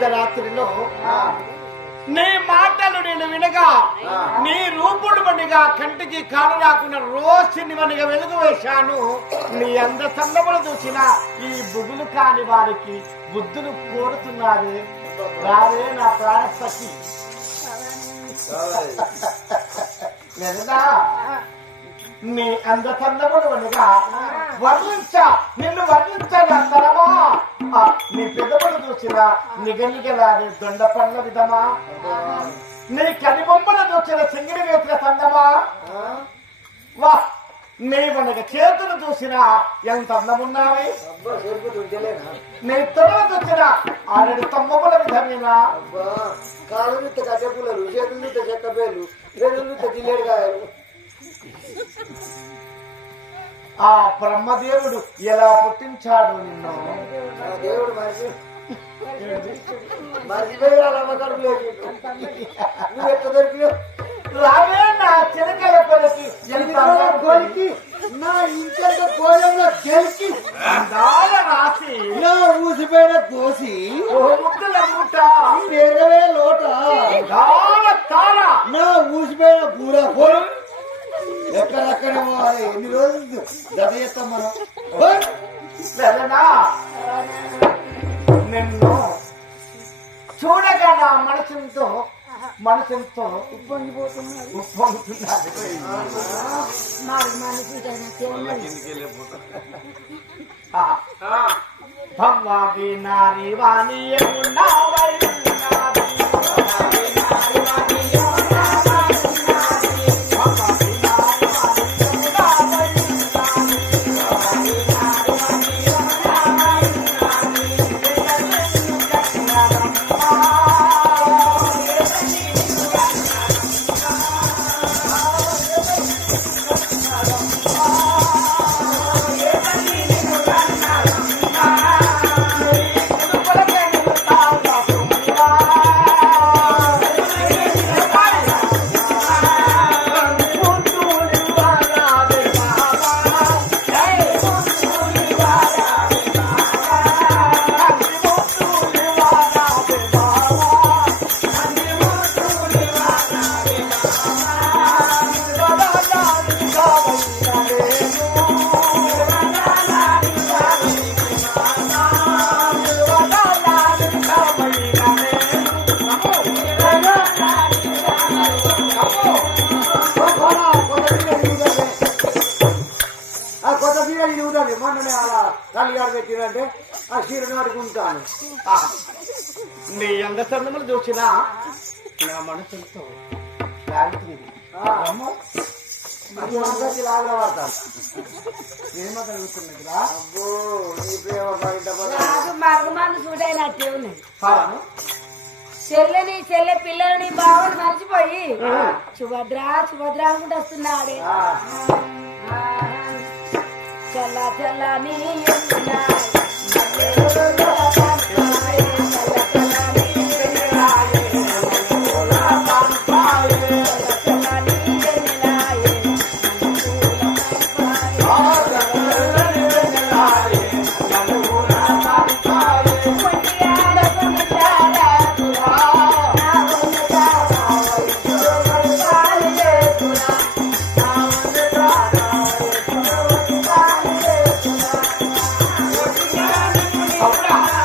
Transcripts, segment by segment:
అర్ధరాత్రిలో నీ మాటలు నేను వినగా నీ రూపుడు మనిగా కంటికి కాను రాకుండా రోజుని మనిగా వెలుగు వేశాను. నీ అంద సందములు చూసిన ఈ బుగులు కాని వారికి బుద్ధులు కోరుతున్నారు. రావే నా ప్రాణసఖి లేదా నీ అంద సందములు మనిగా నిన్ను వర్ణించాను అందరమా. నీ పెదవులు చూసిన నిగనిగలాడే దొండ పండ్ల విధమా, నీ కనిబొమ్మలు చూసిన సింగిడి వేసిన సందమా, వా నీ మనక చేతులు చూసిన ఎంత అందమున్నావి, నీ తొడలు చూసిన ఆరేడు తమ్మముల విధమేనా. కాలు కట్టెపుల్లలు, చేతులు చెక్కపేలు, చేతులు జిల్లేడుగాయలు. ఆ బ్రహ్మదేవుడు ఎలా పుట్టించాడు నిన్ను. దేవుడు మర్చిపోయి అలా నువ్వు ఎట్లా దొరికినావు. రావే నా చిరకల కొలికి కోలికి నా ఇంకెంత కోలంలో గెలికి అందాల రాసి నా ఊసిపోయిన కోసి ముక్కల మూట వేరే లోట తార నా ఊసిపోయిన బూర కోలు ఎక్కడెక్కడ పోవాలి. ఎన్ని రోజులు జత చేస్తాం మనం. నిన్ను చూడగా నా మనసుతో ఉప్పొంగుతున్నది. భవ్వాది నారి వాణి మొన్ననే అలా తల్లిగారు పెట్టినంటే ఆ చీరను అడుగుంటాను. నీ అంద సందములు చూసినా నా మనసుతో లాగలవాడతాను. ప్రేమ కలుగుతున్నదిరా. అబ్బో నీ ప్రేమ మరుగుమాను చూడైనట్టే ఉన్నాయి. చెల్లెని పిల్లలని బావని మర్చిపోయి సుభద్ర అనుకుంటూ వస్తున్నాడే. చల్ల చల్లని అవునా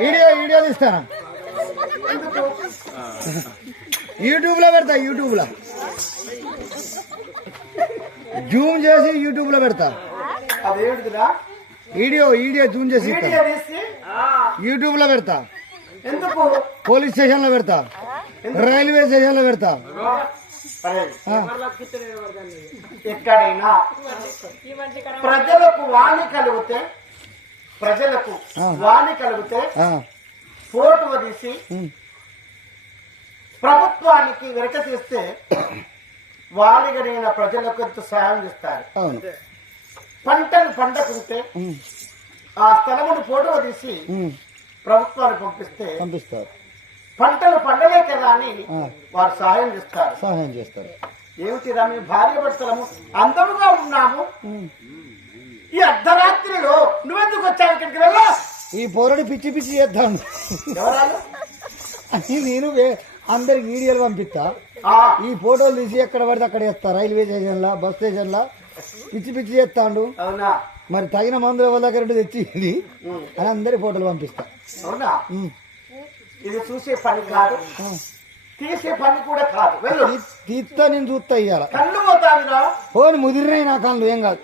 వీడియో తీస్తానా యూట్యూబ్ లో పెడతా యూట్యూబ్ లో జూమ్ చేసి యూట్యూబ్ లో పెడతా అదేమిటిదిరా వీడియో జూమ్ చేసి ఇస్తా. వీడియో తీసి యూట్యూబ్ లో పెడతా ఎందుకు పోలీస్ స్టేషన్ లో పెడతా రైల్వే స్టేషన్ లో పెడతా అరే, ఆ, ఎక్కడైనా ప్రజలకు వాణి కలిగితే ఆ, ఫోటో తీసి ఉమ్, ప్రభుత్వానికి వెనక తీస్తే వాణిగడిన ప్రజలకు ఎంత సహాయం చేస్తారు. అవును పంటలు పండకుంటే ఉమ్, ఆ స్థలమును ఫోటో తీసి ఉమ్, ప్రభుత్వానికి పంపిస్తే పంపిస్తారు పంటలు పండలే కదా అని ఆ. వారు సహాయం చేస్తారు. సహాయం చేస్తారు ఏమిటిరా మీ భార్య భర్తలము అందముగా ఉన్నాము, ఉమ్. ఈ అర్ధరాత్రిలో నువ్వెందుకు వచ్చావు ఇక్కడికి వెళ్ళా? ఈ పోరడు పిచ్చి పిచ్చి చేద్దాం ఎవరాలు? అని నేను అందరికి వీడియోలు పంపిస్తా ఆ, ఈ ఫోటోలు తీసి ఎక్కడ పడితే అక్కడ వేస్తా రైల్వే స్టేషన్ లా బస్ స్టేషన్ లా పిచ్చి పిచ్చి చేస్తాడు అవునా మరి తగిన మందుల వల్ల దగ్గర తెచ్చింది ఉమ్, అని అందరి ఫోటోలు పంపిస్తా అవునా ఉమ్. ఇది చూసే పని కాదు, తీసే పని కూడా కాదు. వెళ్ళు, తీస్తా నేను చూస్తా ఇయ్యాల కళ్ళు పోతావిరా. ఫోన్ ముదిరినాయి నా కళ్ళు ఏం కాదు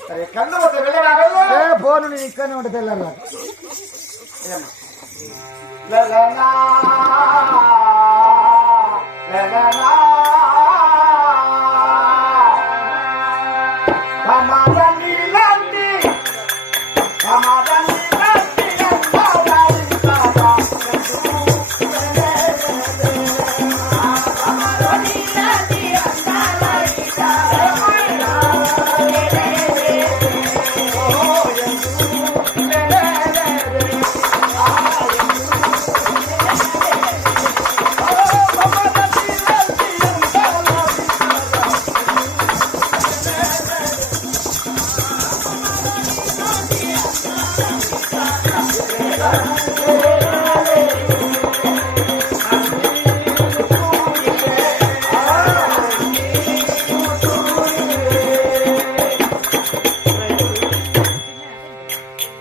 సరే కళ్ళు పోతే వెళ్ళరా వెళ్ళు. ఫోన్ నేను ఇక్కడనే ఉంటే తెల్లారా ఏమ్మా? లలనా, లలనా, కమలని లాంటి, కమలని లాంటి అందాలని కాదా, కమలని లాంటి అందాలని కాదా, ఓ ఎందుకు లలలలే.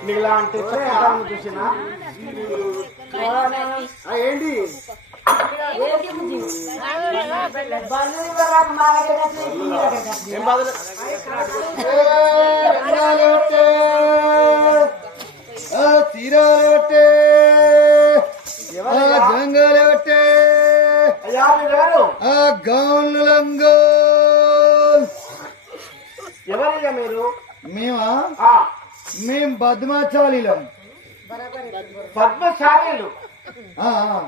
నీలాంటి చక్కదనం చూసినా ఏంటి ఏంటి బుద్ధి? బల్లు ఇవ్వరాకు మా దగ్గర వచ్చి ఈ దగ్గర వచ్చి. ఏం బాధలు? జంగాలే బట్టే అయ్యా మీరెవరు? గౌన్లు లంగో ఎవరయ్యా మీరు? మేమా ఆ, మేం బద్మాచాలీలం పద్మశాలీలు.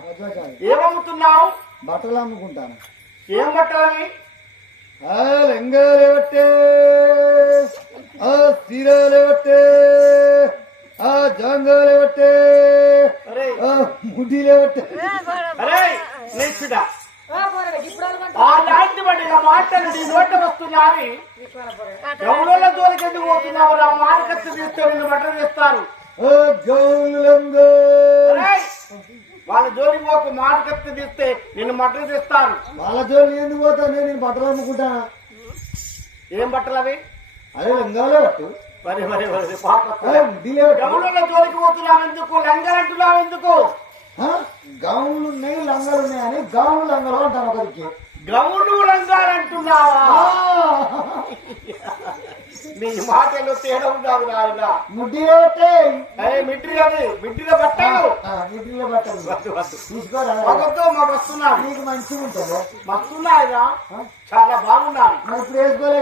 బద్మాచాలి ఏమమ్ముతున్నావు? బట్టలు అమ్ముకుంటాను ఏం బట్టలని? లంగాలే బట్టే చీరాలే బట్టే జంగాలే బట్టే అరే ముడ్డీలే బట్టే అరే నేర్చుడా ఓ పోరడు, ఇప్పుడు అనుకుంటా. అలాంటి వాడిన మాటలు నీ నోట వస్తున్నాయి. గౌరవ జోలికి ఎందుకు పోతున్నావు? ఆ మార్కెట్ తీస్తే నిన్ను బట్టలు చేస్తారు. గౌన్లు లంగో అరేయ్, వాళ్ళ జోలికి పోకు, మార్కెట్ తీస్తే నిన్ను బట్టలు చేస్తారు. వాళ్ళ జోలు ఎందుకు పోతా నేను బట్టలు అమ్ముకుంటానా ఏం బట్టలు అవి? అదే లంగాలే పట్టు మరి మరి మరి పాప ముడ్డీలే పట్టు గౌరవ జోలికి పోతున్నావు ఎందుకు? లంగలంటున్నావు ఎందుకు? గౌన్లు ఉన్నాయి లంగాలు ఉన్నాయని గౌన్లు లంగాలు అంటాను ఒకరికి గౌను లంగాలంటున్నావా? నీ మాటలో తేడా ఉండాలి నాయన. ముడ్డీలే పట్టే మిట్రి అది మిట్టిలో పట్టాను. ముడ్డీలే పట్టాలి తీసుకోరా పగతో మా వస్తున్నారు, నీకు మంచిగా ఉంటుంది వస్తున్నాయిరా, చాలా బాగున్నారు. మరి ఇప్పుడు వేసుకోలే